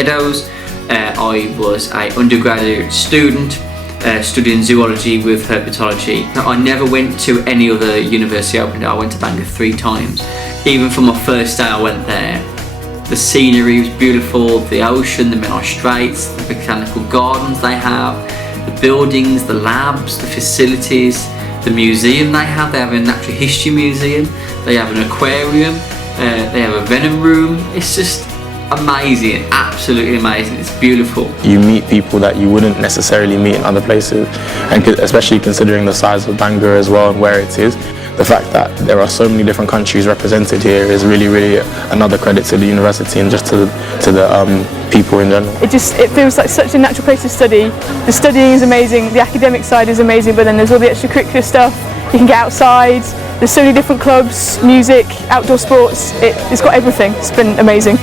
Eddowes. I was an undergraduate student studying zoology with herpetology. I never went to any other university open day. I went to Bangor 3 times. Even for my first day I went there. The scenery was beautiful, the ocean, the Menai Straits, the botanical gardens they have, the buildings, the labs, the facilities, the museum they have. They have a natural history museum, they have an aquarium, they have a venom room. It's just amazing, absolutely amazing. It's beautiful. You meet people that you wouldn't necessarily meet in other places, and especially considering the size of Bangor as well and where it is. The fact that there are so many different countries represented here is really another credit to the university and just to the people in general. It feels like such a natural place to study. The studying is amazing, the academic side is amazing, but then there's all the extracurricular stuff. You can get outside, there's so many different clubs, music, outdoor sports. It's got everything. It's been amazing.